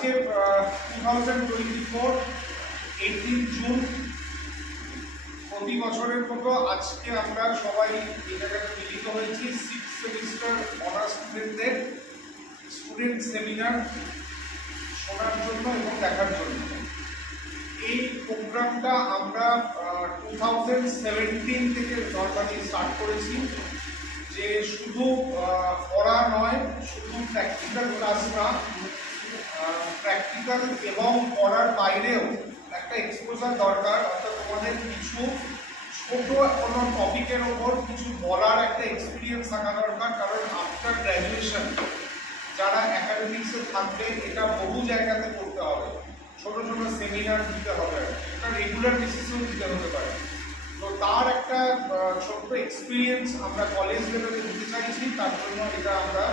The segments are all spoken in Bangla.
আজকে 2024 18 জুন, প্রতি বছরের মতো আজকে আমরা সবাই এই জায়গায় মিলিত হয়েছি 6th সেমিস্টার অনার্স স্টুডেন্টদের স্টুডেন্ট সেমিনার শোনার জন্য এবং দেখার জন্য। এই প্রোগ্রামটা আমরা 2017 থেকে নর্মালি স্টার্ট করেছি, যে শুধু পড়া নয়, শুধু প্র্যাকটিক্যাল ক্লাস না, প্র্যাকটিক্যাল এবং পড়ার বাইরেও একটা এক্সপোজার দরকার। অর্থাৎ তোমাদের কিছু ছোট কোনো টপিকের ওপর কিছু বলার একটা এক্সপিরিয়েন্স থাকা দরকার, কারণ আফটার গ্র্যাজুয়েশন যারা একাডেমিক্সে থাকবে এটা বহু জায়গাতে করতে হবে, ছোট ছোট সেমিনার দিতে হবে, এটা রেগুলার বেসিসেও দিতে হতে পারে। তো তার একটা ছোট্ট এক্সপিরিয়েন্স আমরা কলেজ লেভেলে দিতে চাইছি, তার জন্য এটা আমরা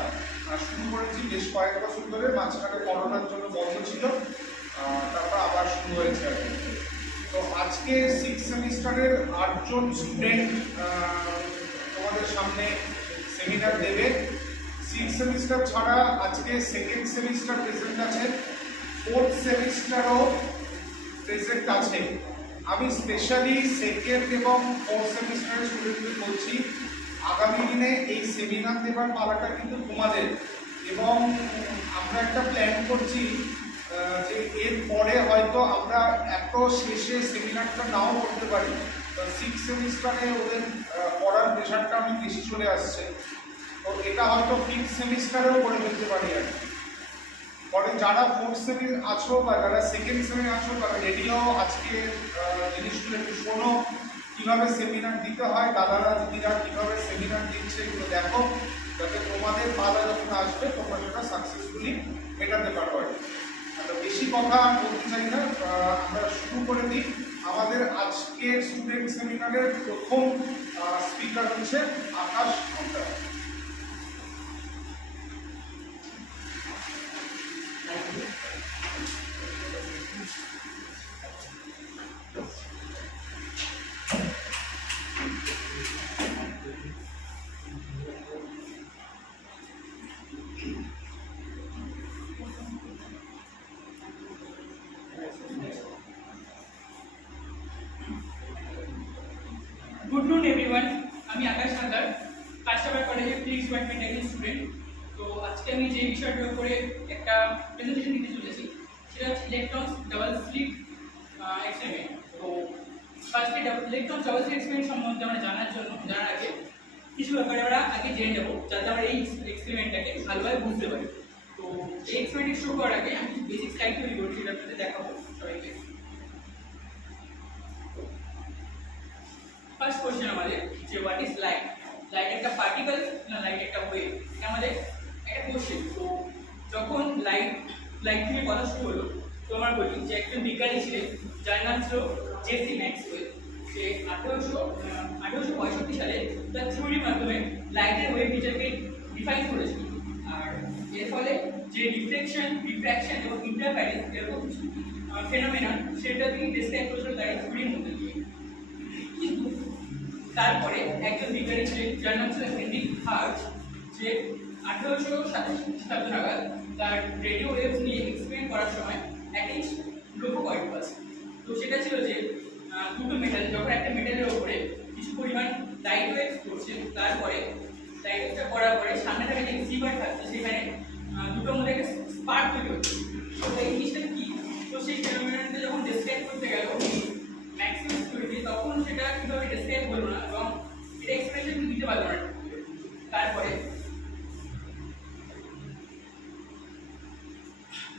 শুরু করেছি বেশ কয়েক বছর ধরে। মাঝখানে করোনার জন্য বন্ধ ছিল, তারপর আবার শুরু হয়েছে আর কি। তো আজকে 6th সেমিস্টারের 8 জন স্টুডেন্ট তোমাদের সামনে সেমিনার দেবে। 6th সেমিস্টার ছাড়া আজকে 2nd সেমিস্টার প্রেজেন্ট আছে, 4th সেমিস্টারও প্রেজেন্ট আছে। আমি স্পেশালি 2nd এবং 4th সেমিস্টারের স্টুডেন্টদের বলছি, আগামী দিনে এই সেমিনার দেবার পালাটা কিন্তু তোমাদের, এবং আমরা একটা প্ল্যান করছি যে এর পরে হয়তো আমরা এত শেষে সেমিনারটা নাও করতে পারি। 6th সেমিস্টারে ওদের পড়ার প্রেশারটা অনেক বেশি চলে আসছে, তো এটা হয়তো 5th সেমিস্টারেও করে ফেলতে পারি আর কি। পরে যারা 4th সেমি আছো বা যারা 2nd সেমি আছো, তারা রেডিও আজকে জিনিসগুলো একটু শোনো, কীভাবে সেমিনার দিতে হয়, দাদারা দিদিরা কীভাবে সেমিনার দিচ্ছে এগুলো দেখো, যাতে তোমাদের পালা যখন আসবে তোমরা সেটা সাকসেসফুলি মেটাতে পারো আর কি। বেশি কথা বলতে চাই না, আমরা শুরু করে দিই। আমাদের আজকের স্টুডেন্ট সেমিনারের প্রথম স্পিকার হচ্ছে আকাশ সরকার। গুড নুন এভরিওয়ান, আমি আকাশ সরকার, কাস্টমার কলেজের ফিজিক্স ডিপার্টমেন্টের একজন স্টুডেন্ট। তো আজকে আমি যে বিষয়টার উপরে একটা প্রেজেন্টেশন দিতে চলেছি সেটা হচ্ছে ইলেকট্রনস ডাবল স্লিট এক্সপেরিমেন্ট। তো ফার্স্টে ইলেকট্রনস ডাবল স্লিট এক্সপেরিমেন্ট সম্বন্ধে আমরা জানার আগে কিছু ব্যাপারে আমরা আগে জেনে নেবো, যাতে আমরা এই এক্সপেরিমেন্টটাকে ভালোভাবে বুঝতে পারি। তো এই এক্সপেরিমেন্ট শুরু করার আগে আমি বেসিক স্লাইড তৈরি করছি, সেটা আপনাদের দেখাবো সবাইকে। ফার্স্ট কোশ্চেন আমাদের যে হোয়াট ইজ লাইট, লাইট একটা পার্টিকেল না লাইট একটা ওয়েভ, এটা আমাদের একটা কোশ্চেন। তো যখন লাইট নিয়ে কথা শুরু হলো, তো আমরা বলি যে একজন বিজ্ঞানী ছিলেন যার নাম ছিল জেসি ম্যাক্সওয়েল। সে 1865 সালে তার থিওরির মাধ্যমে লাইটের ওয়েভ নেচারকে ডিফাইন করেছিল। আর এর ফলে যে রিফ্র্যাকশন এবং ইন্টারফারেন্স এরকম কিছু ফেনোমেনা সেটা তিনি ডেসক্রাইব করেছিল তার থিওরির মধ্যে দিয়ে। কিন্তু তারপরে একজন বিজ্ঞানী ছিলেন যার নাম ছিল হেনরি হার্টজ, যে 1887 খ্রিস্টাব্দ নাগাদ তার রেডিও ওয়েভ নিয়ে এক্সপেরিমেন্ট করার সময় একটা লক্ষ্য করে পাচ্ছে। তো সেটা ছিল যে দুটো মেটাল, যখন একটা মেটালের ওপরে কিছু পরিমাণ লাইট ওয়েভ করছে, তারপরে লাইট ওয়েভটা করার পরে সামনে থেকে যে রিসিভার থাকছে সেখানে দুটোর মধ্যে একটা স্পার্ক তৈরি হচ্ছে। তো এই জিনিসটা কি, তো সেই ফেনোমেননটা যখন ডেসক্রাইব করতে গেল ম্যাক্সিমাম সিকিউরিটি, তখন সেটা কীভাবে ডেসক্রাইব করলো না এবং এটা এক্সপ্রেশন দিতে পারলো না। তারপরে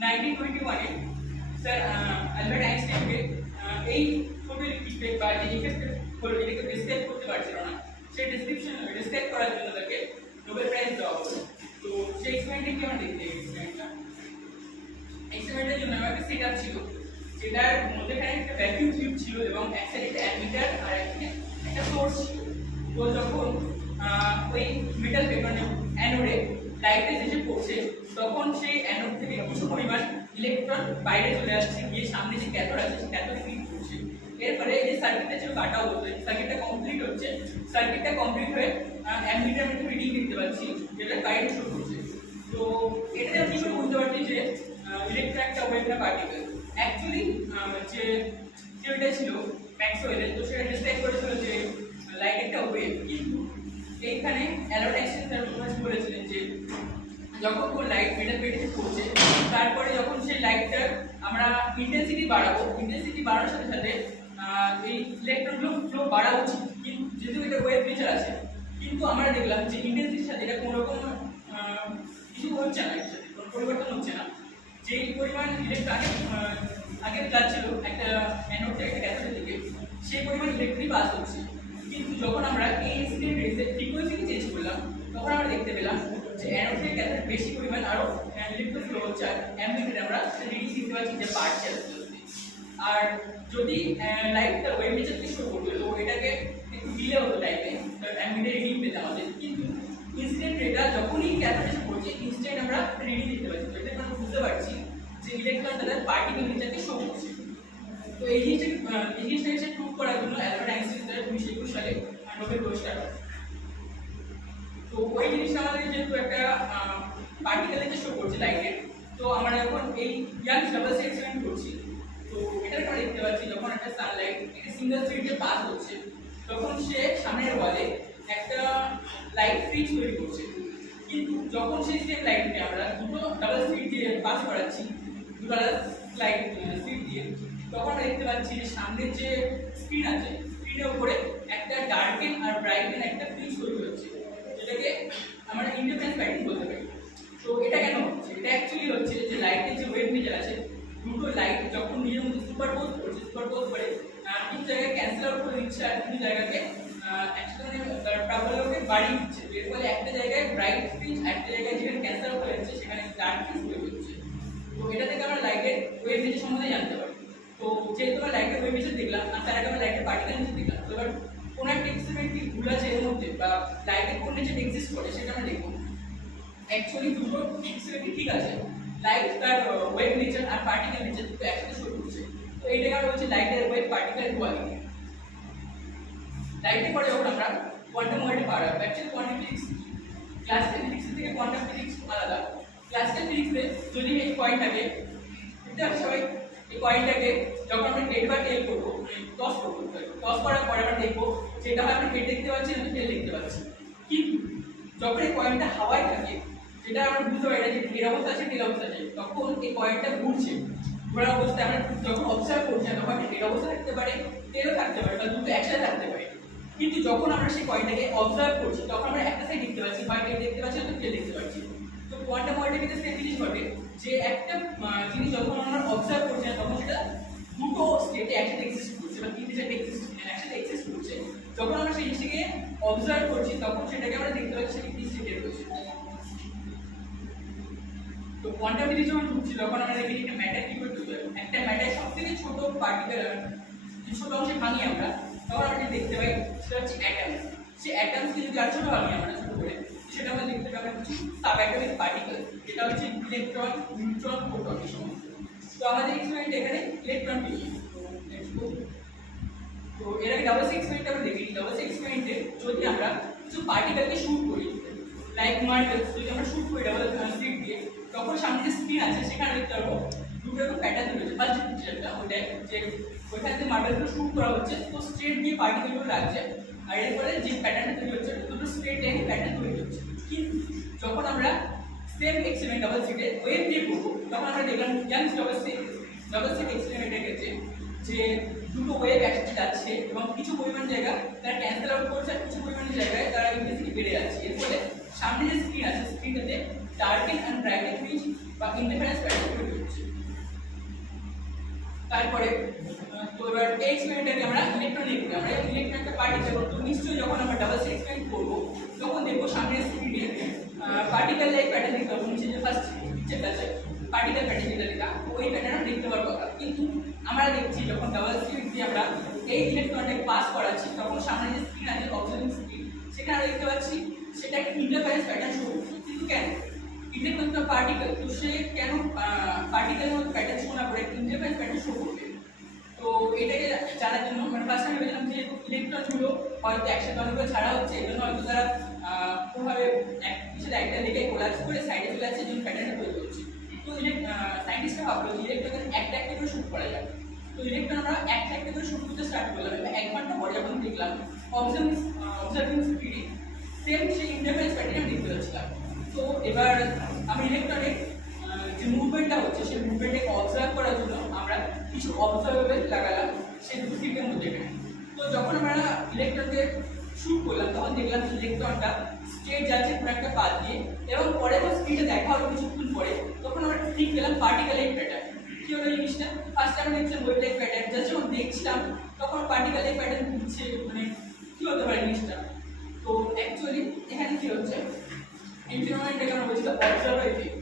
1921-এ স্যার আলবার্ট আইনস্টাইনকে এই ফটো ইফেক্ট বা যে ইফেক্ট হলো এটাকে ডেসক্রাইব করতে পারছিল না, সেই ডেসক্রাইব করার জন্য তাকে নোবেল প্রাইজ দেওয়া হলো। তো সেই এক্সপেরিমেন্টে কি আমরা দেখতে এক্সপেরিমেন্টের জন্য একটা সেট আপ ছিল, যেটার মধ্যেখানে একটা ভ্যাকুয়াম টিউব ছিল এবং এক সাইডে একটা অ্যামিটার আর একটা সোর্স ছিল। তো যখন ওই মেটাল পেপার অ্যানোডে লাইট রেজ এসে পড়ছে, তখন সেই অ্যানোড থেকে কিছু পরিমাণ ইলেকট্রন বাইরে চলে আসছে, গিয়ে সামনে যে ক্যাথোড আছে সেই ক্যাথোডে ফিট করছে। এরপরে এই যে সার্কিটটা ছিল কাটা হচ্ছে, সার্কিটটা কমপ্লিট হচ্ছে, সার্কিটটা কমপ্লিট হয়ে অ্যামিটার মধ্যে রিডিং দেখতে পাচ্ছি যেটা কারেন্ট শো করছে। তো এটা আমি কি করে বুঝতে পারছি যে ইলেকট্রন একটা থিওরিটা ছিল ম্যাক্সওয়েলের, তো সেটা ডিসক্রাইব করেছিল যে লাইট একটা ওয়েভ। কিন্তু এইখানে অ্যালবার্ট আইনস্টাইন স্যার বলেছিলেন যে যখন কোনো লাইট মেটাল প্লেটে পড়ছে, তারপরে যখন সেই লাইটটার আমরা ইন্টেন্সিটি বাড়াবো, ইন্টেন্সিটি বাড়ানোর সাথে সাথে এই ইলেকট্রনগুলো ফ্লো বাড়া উচিত, কিন্তু যেহেতু এটা ওয়েভ নেচার আছে, কিন্তু আমরা দেখলাম যে ইন্টেন্সিটির সাথে এটা কোনো রকম কিছু হচ্ছে না, এর সাথে কোনো পরিবর্তন হচ্ছে না। যেই পরিমাণ ইলেকট্রন আগে যাচ্ছিল একটা অ্যানোড থেকে একটা ক্যাথোডের দিকে, সেই পরিমাণ ইলেকট্রনই পাস হচ্ছে। কিন্তু যখন আমরা এই ইনসিডেন্ট রেজের ফ্রিকোয়েন্সিকে চেঞ্জ করলাম, তখন আমরা দেখতে পেলাম যে অ্যানোড থেকে ক্যাথোডে বেশি পরিমাণ আরো ইলেকট্রন ফ্লো হচ্ছে, আর অ্যাম্পলিটিউড আমরা রিডিউস দেখতে পাচ্ছি যে বাড়ছে আস্তে আস্তে। আর যদি লাইটটা ওয়েভ নেচার থেকে শুরু করতো, তো এটাকে একটু ডিলে হতো টাইমে, অ্যাম্পলিটিউড রিডিং পেতে আমাদের। কিন্তু ইনসিডেন্ট রেটা যখনই ক্যাথোডে এসে পড়ছে, ইনস্ট্যান্ট আমরা রিডিং দেখতে পাচ্ছি। তো এটা আমরা বুঝতে পারছি যে ইলেকট্রন তাদের পার্টিকেল নেচারকে শো করছে। তো এই জিনিসটা এসে প্রুভ করার জন্য অ্যালবার্ট আইনস্টাইন তার 1921 সালে নোবেল পুরস্কার পায়। তো ওই জিনিসটা আমাদের যেহেতু একটা পার্টিকেল নেচার শো করছে লাইটের, তো আমরা যখন এই ইয়াংস ডাবল স্লিট এক্সপেরিমেন্ট করছি, তো এটার পরে দেখতে পাচ্ছি যখন একটা সানলাইট একটা সিঙ্গেল স্লিটে পাস হচ্ছে, তখন সে সামনের ওয়ালে একটা লাইট ফ্রিজ তৈরি করছে। কিন্তু যখন সেই সেম লাইটকে আমরা দুটো ডাবল স্লিট দিয়ে পাস করাচ্ছি, দুটো ডাবল লাইট স্লিট দিয়ে, তখন আমরা দেখতে পাচ্ছি যে সামনের যে স্ক্রিন আছে, স্ক্রিনের উপরে একটা ডার্কেন আর ব্রাইটেন একটা ফ্রিজ তৈরি হচ্ছে, যেটাকে আমরা ইন্টারফারেন্স প্যাটার্ন বলতে পারি। তো এটা কেন হচ্ছে? এটা অ্যাকচুয়ালি হচ্ছে যে লাইটের যে ওয়েভ নেচার আছে, দুটো লাইট যখন নিজের মধ্যে সুপারপোজ করে কিছু জায়গায় ক্যান্সেল আউট করে দিচ্ছে, আর কিছু জায়গাকে একসাথে প্রাবল্যকে বাড়িয়ে দিচ্ছে। এর ফলে একটা জায়গায় ব্রাইট ফ্রিজ, একটা জায়গায় যেখানে ক্যান্সেল আউট হয়ে যাচ্ছে সেখানে ডার্ক ফ্রিজ তৈরি হচ্ছে। তো এটা থেকে আমরা লাইটের ওয়েভ নেচার সম্বন্ধে জানতে পারি। তো যেহেতু আমরা লাইটের ওয়েভ নেচার দেখলাম, আর তার আগে আমরা লাইটের পার্টিকেল নেচার দেখলাম, তো এবার কোনো একটা এক্সপেরিমেন্ট কি ভুল আছে এর মধ্যে, বা লাইটের কোন নেচার এক্সিস্ট করে সেটা আমরা দেখব। অ্যাকচুয়ালি দুটো এক্সপেরিমেন্ট ঠিক আছে, লাইট তার ওয়েভ নেচার আর পার্টিকেল নেচার দুটো একসাথে শো করছে। তো এইটাকে আমরা বলছি লাইটের ওয়েভ পার্টিকেল ডুয়ালিটি। লাইটের পরে যখন আমরা কোয়ান্টাম ওয়ার্ল্ডে পার হবো, actually quantum physics classical physics থেকে কোয়ান্টাম ফিজিক্স আলাদা। ক্লাসিক্যাল ফিজিক্সে যদি এই কয়েনটাকে বুঝতে পারছি সবাই, এই কয়েনটাকে যখন আমরা হেড বা টেল করবো, টস করবো, টস করার পরে আমরা দেখবো যেটা হয় আমরা হেড দেখতে পাচ্ছি না টেল দেখতে পাচ্ছি। কিন্তু যখন এই কয়েনটা হাওয়ায় থাকে, যেটা আমরা বুঝতে পারি না যে হেড অবস্থা আছে টেল অবস্থা আছে, তখন এই কয়েনটা ঘুরছে, ঘোরার অবস্থায় আমরা যখন অবজার্ভ করছি তখন হেড অবস্থা থাকতে পারে, টেলও থাকতে পারে, বা দুটো একসাথে থাকতে পারে। কিন্তু যখন আমরা সেই কয়েনটাকে অবজার্ভ করছি, তখন আমরা একটা সাইড দেখতে পাচ্ছি, হয় হেড দেখতে পাচ্ছি, অথবা টেল দেখতে পাচ্ছি। তো কোয়ান্টাম ওয়ার্ল্ডে কিন্তু সেম জিনিস ঘটে, যে একটা জিনিস যখন আমরা অবজার্ভ করছি না, তখন সেটা দুটো স্টেটে একসাথে এক্সিস্ট করছে, বা তিনটে স্টেটে একসাথে এক্সিস্ট করছে। যখন আমরা সেই জিনিসটাকে অবজার্ভ করছি, তখন সেটাকে আমরা দেখতে পাচ্ছি সেটা কি স্টেটে রয়েছে। তো কোয়ান্টাম ফিজিক্স যখন ঢুকছি, তখন আমরা দেখি একটা ম্যাটার কি করে তৈরি হয়। একটা ম্যাটার সবথেকে ছোট পার্টিকেল, ছোট অংশে ভাঙি আমরা, তখন আমরা দেখতে পাই সেটা হচ্ছে অ্যাটমস। সেই অ্যাটমসকে যদি আর ছোট ভাঙি আমরা ছোট করে, সেটা আমরা দেখতে পাই কিছু সাবঅ্যাটমিক পার্টিকেল, যেটা হচ্ছে ইলেকট্রন, নিউট্রন, প্রোটন এই সমস্ত। তো আমাদের এক্সপেরিমেন্ট এখানে ইলেকট্রন পেয়ে। তো এর আগে ডাবল স্লিট এক্সপেরিমেন্ট আমরা দেখি। ডাবল স্লিট এক্সপেরিমেন্টে যদি আমরা কিছু পার্টিকেলকে শুট করি, লাইক মার্বেলস, যদি আমরা শুট করি ডাবল স্লিট দিয়ে, তখন সামনে যে স্ক্রিন আছে সেখানে দেখতে পারবো দুটো রকম প্যাটার্ন তৈরি হচ্ছে। ফার্স্ট পিকচারটা ওইটাই যে ওইখানে যে মার্বেলগুলো শুট করা হচ্ছে, তো স্ট্রেট দিয়ে পার্টিকেলগুলো লাগছে, আর এরপরে যে প্যাটার্নটা তৈরি হচ্ছে দুটো স্ট্রেট লাইন প্যাটার্ন তৈরি হচ্ছে। কিন্তু যখন আমরা সেম এক্সপেরিমেন্ট ডাবল স্লিটে ওয়েভ দিয়ে করবো, তখন আমরা দেখলাম ইয়াংস ডাবল স্লিট এক্সপেরিমেন্টের ক্ষেত্রে যে দুটো ওয়েভ একসাথে যাচ্ছে, এবং কিছু পরিমাণ জায়গা তারা ক্যান্সেল আউট করছে, আর কিছু পরিমাণ জায়গায় তারা ইন্টেন্সিটি বেড়ে যাচ্ছে। এর ফলে সামনে যে স্ক্রিন আছে, স্ক্রিনটাতে ডার্কেন অ্যান্ড ব্রাইটেন ফ্রিজ বা ইন্টারফারেন্স প্যাটার্ন তৈরি হচ্ছে। তারপরে তো এবার এই এক্সপেরিমেন্টটাকে আমরা ইলেকট্রন নিয়ে করি। আমরা ইলেকট্রন একটা পার্টিকেল, তো নিশ্চয়ই যখন আমরা ডাবল স্লিট এক্সপেরিমেন্ট করবো, তখন দেখবো সামনের স্ক্রিনে পার্টিকেল লাইক প্যাটার্ন দেখতে পাবো। নিচে যে ফার্স্ট যেটা আছে পার্টিকেল প্যাটার্ন, যেটা লেখা, ওই প্যাটার্ন দেখতে পাওয়ার কথা। কিন্তু আমরা দেখছি যখন ডাবল স্লিট দিয়ে আমরা এই ইলেকট্রনটাকে পাস করাচ্ছি, তখন সামনে যে স্ক্রিন আছে অবজার্ভিং স্ক্রিন, সেখানে আমরা দেখতে পাচ্ছি সেটা একটা ইন্টারফারেন্স প্যাটার্ন শো করছে। কিন্তু কেন? ইলেকট্রন তো পার্টিকেল, তো সে কেন পার্টিকেলের মধ্যে প্যাটার্ন শো না করে ইন্টারফারেন্স প্যাটার্ন শো করবে? তো এটাকে জানার জন্য মানে ফার্স্ট আমি ভেবেছিলাম যে ইলেকট্রনগুলো হয়তো একসাথে অনেকগুলো ছাড়া হচ্ছে, এই জন্য হয়তো তারা কোনোভাবে কিছু একটা লেগে কোলাপস করে সাইডে চলে যাচ্ছে, এই জন্য প্যাটার্নটা তৈরি হচ্ছে। তো সায়েন্টিস্টরা ভাবলো যে ইলেকট্রনকে একটা একটা করে শুট করা যায়। তো ইলেকট্রন আমরা একটা একটা করে শুরু করতে স্টার্ট করলাম এবং 1 ঘন্টা পরে যখন দেখলাম অবজার্ভিং স্পিডে সেম সেই ইন্টারফেরেন্স প্যাটার্ন দেখতে পাচ্ছিলাম। তো এবার আমি ইলেকট্রনের যে মুভমেন্টটা হচ্ছে সেই মুভমেন্টটাকে অবজার্ভ করার জন্য আমরা কিছু অবজারভেবল লাগালাম সেই দুটো ফিল্ডের মধ্যে। তো যখন আমরা ইলেকট্রনকে শুট করলাম তখন দেখলাম যে ইলেকট্রনটা স্ট্রেট যাচ্ছে কোনো একটা পাথ দিয়ে এবং পরে তো স্পিডে দেখা হলো কিছুক্ষণ পরে, তখন আমরা ঠিক পেলাম পার্টিকেল লাইক প্যাটার্ন। কি হলো জিনিসটা? ফার্স্ট টাইম দেখছিলাম ওয়েভ লাইক প্যাটার্ন, জাস্ট যখন দেখছিলাম তখন পার্টিকেল লাইক প্যাটার্ন দিচ্ছে, মানে কি হতে পারে জিনিসটা। তো অ্যাকচুয়ালি এখানে কি হচ্ছে, এই ফিনোমেননটাকে আমরা বলছি অবজার্ভার ইফেক্ট।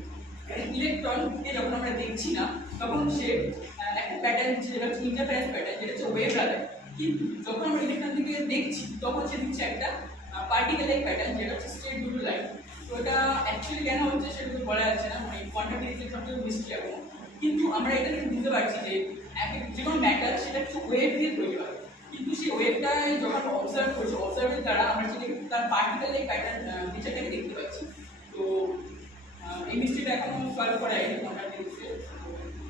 ইলেকট্রনকে যখন আমরা দেখছি না তখন সে একটা প্যাটার্ন যেটা হচ্ছে ইন্টারফারেন্স প্যাটার্ন, যেটা হচ্ছে ওয়েভ রাডার, কিন্তু যখন আমরা ইলেকট্রন দিকে দেখছি তখন সে দিচ্ছে একটা পার্টিকেল লাইক প্যাটার্ন, যেটা হচ্ছে স্ট্রেট ব্লু লাইন। তো এটা অ্যাকচুয়ালি কেন হচ্ছে সেটা তো বলা যাচ্ছে না, মানে কোয়ান্টাম ফিজিক্সের সবথেকে মিস্ট্রি এখন। কিন্তু আমরা এটা থেকে বুঝতে পারছি যে যে কোনো ম্যাটার সেটা কিছু ওয়েভ দিয়ে তৈরি হয়, কিন্তু সেই ওয়েভটাই যখন আমরা অবজার্ভ করছি, অবজার্ভের দ্বারা আমরা সেটা তার পার্টিকেল লাইক প্যাটার্ন ফিচারটাকে দেখতে পাচ্ছি। তো এই মিস্ট্রিটা এখনো সলভ করা হয়নি কোয়ান্টাম ফিজিক্সে।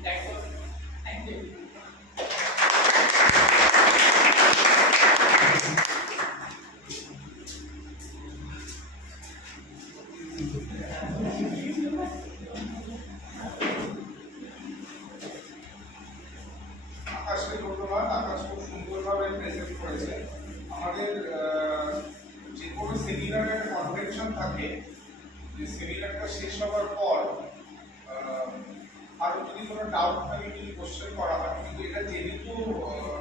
That's all, thank you. আকাশকে ধন্যবাদ। আকাশ খুব সুন্দরভাবে প্রেজেন্ট করেছে। আমাদের যে কোনো সেমিনারের কনভেনশন থাকে যে সেমিনারটা শেষ হওয়ার পর আরো যদি কোনো ডাউট থাকে, যদি কোশ্চেন করা হয়, কিন্তু এটা যেহেতু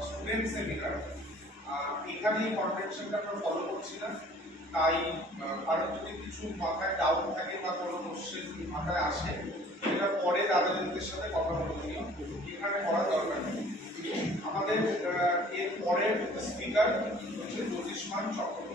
স্টুডেন্ট সেমিনার, এখানে এই কনভেনশনটা আমরা ফলো করছি না, তাই কারণ যদি কিছু মাথায় ডাউট থাকে বা কোনো কোশ্চেন মাথায় আসে, এটা পরে দাদাদের সাথে কথা বলে দিও, এখানে করার দরকার নেই। আমাদের এর পরের স্পিকার হচ্ছে Jyotishman Chakraborty.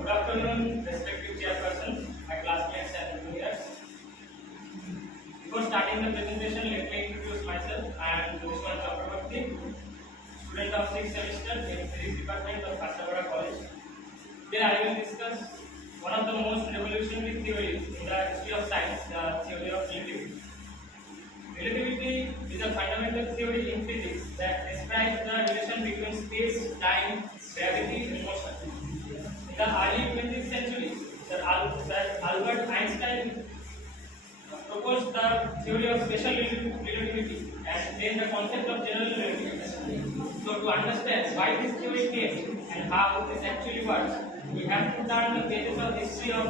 Good afternoon, respective chairperson, my classmates and juniors. Before starting the presentation, let me introduce myself. I am Jyotishman Chakraborty, student of 6th semester in Physics Department of Kasaragod College. Here I will discuss one of the most revolutionary theories in the history of science, the theory of relativity. Relativity is a fundamental theory in physics that describes the relation between space, time, gravity, and motion. In the early 20th century, Sir Albert Einstein proposed the theory of special relativity and then the concept of general relativity. So to understand why this theory came and how this actually works, we have to turn the pages of history of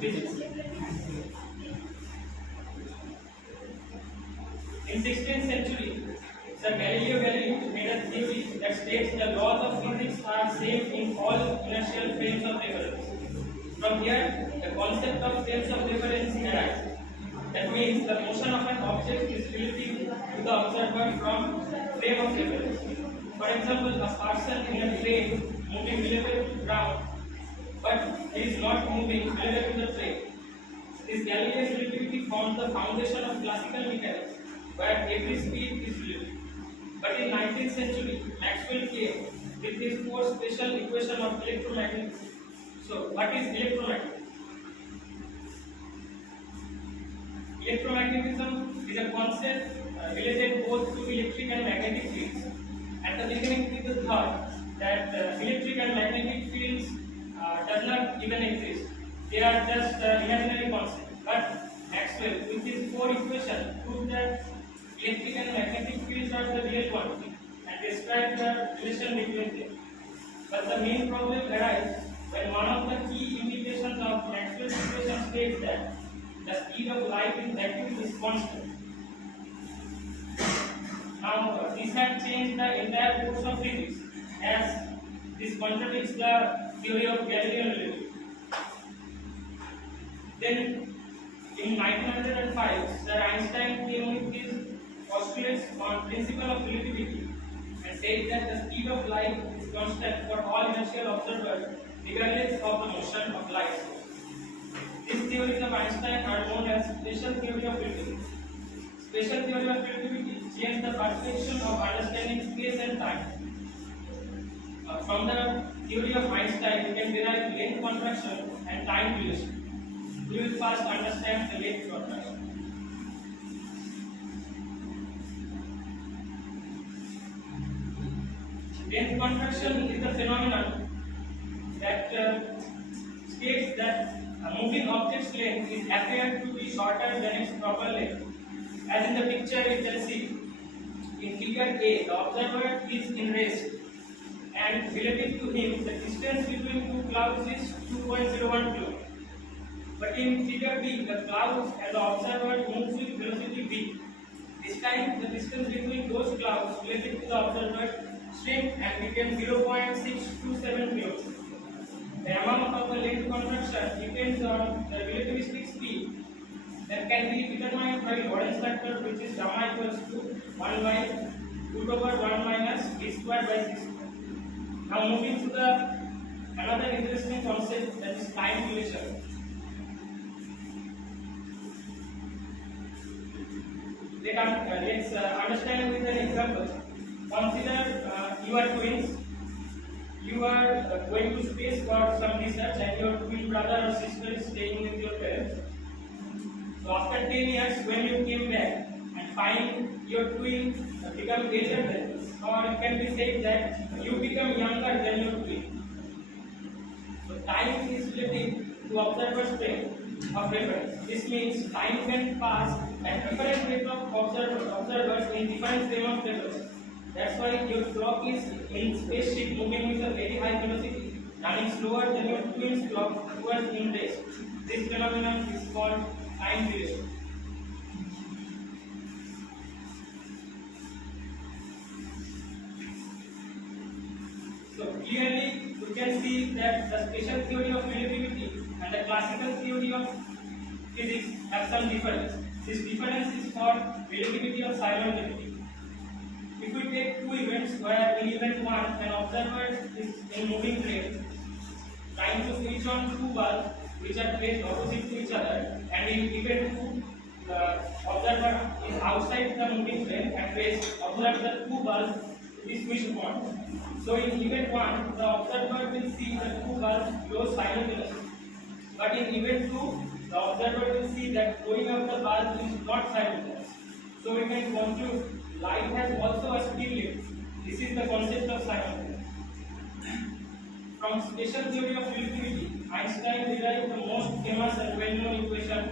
physics. In 16th century, Sir Galileo Galilei made a theory that states the laws of physics are same in all inertial frames of reference. From here, the concept of frames of reference arises. That means the motion of an object is relative to the observer from frame of reference. For example, a person in a train moving relative to ground, but he is not moving relative to the train. This Galilean relativity forms the foundation of classical mechanics, where every speed is relative. But in 19th century, Maxwell came with his four special equation of electromagnetism. So, what is electromagnetism? Electromagnetism is a concept related both to electric and magnetic fields. At the beginning, people thought that electric and magnetic fields does not even exist. They are just imaginary concepts. But Maxwell, with his four equations, proved that electric and magnetic fields are the real quantity and described the relation between them. But the main problem arises when one of the key implications of Maxwell's equation states that the speed of light in vacuum is constant. Now, this had changed the entire course of physics, as this contradicts the theory of Galilean relativity. Then, in 1905, Sir Einstein came with his postulates on principle of relativity and said that the speed of light is constant for all inertial observers regardless of the motion of light source. These theories of Einstein are known as special theory of relativity. Special theory of relativity changed the perception of understanding space and time. From the theory of Einstein, we can derive length contraction and time relation. We will first understand the length contraction. Length contraction is the phenomenon that states that a moving object's length is appeared to be shorter than its proper length. As in the picture you can see, in figure A, the observer is in rest, and relative to him, the distance between two clouds is 2.01 km. But in figure B, the clouds and the observer moves with velocity v. This time, the distance between those clouds relative to the observer shrink and became 0.627 km. The amount of the length contraction depends on the relativistic speed that can be determined by Lorentz factor, which is gamma equals to 1 by root over 1 minus v square by 6. Now moving to the another interesting concept, that is time relation. Let's understand with an example. Consider you are twins. You are going to space for some research, and your twin brother or sister is staying with your parents. So after 10 years, when you came back and find your twin become elder than you, or it can be said that you become younger than your twin. So time is relative to observer's frame of reference. This means time can pass at different rate of observers in different frame of reference. That's why your clock is in spaceship moving with a very high velocity, running slower than your twin's clock who was in rest. This phenomenon is called time dilation. So clearly we can see that the special theory of relativity and the classical theory of physics have some difference. This difference is called relativity of simultaneity. If we take two events where in event 1 an observer is in moving frame trying to switch on two bulbs which are placed opposite to each other, and in event 2 the observer is outside the moving frame and plays observe the two bulbs to be switched on. So in event 1 the observer will see the two bulbs glow simultaneously, but in event 2 the observer will see that glowing of the bulb is not simultaneous. So we can conclude light has also a speed limit. This is the concept of simultaneity. From special theory of relativity, Einstein derived the most famous and well-known equation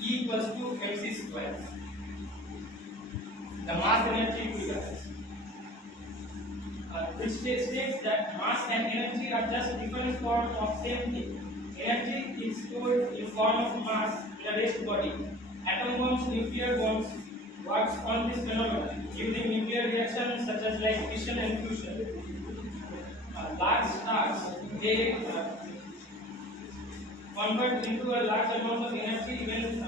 E equals to mc square, the mass energy equivalence, which states that mass and energy are just different forms of same thing. Energy is stored in form of mass in a rest body. Atom bombs, nuclear bombs works on this phenomenon using nuclear reactions such as like fission and fusion. Large stars, they convert into a large amount of energy even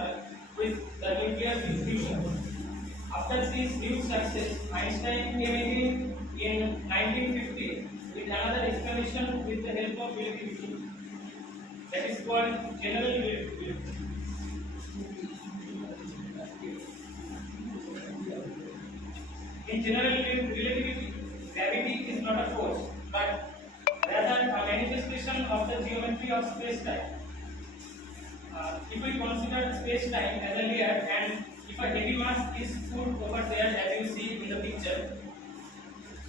with the nuclear fusion. After this huge success, Einstein came again in 1950 with another explanation with the help of relativity. That is called general relativity. In general relativity, gravity is not a force, but rather a manifestation of the geometry of space-time. If we consider space-time as a layer, and if a heavy mass is put over there, as you see in the picture,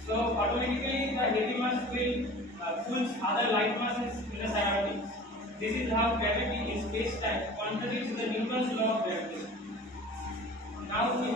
so automatically the heavy mass will pull other light masses in the surroundings. This is how gravity in space-time contradicts the Newton's law of gravitation. Now we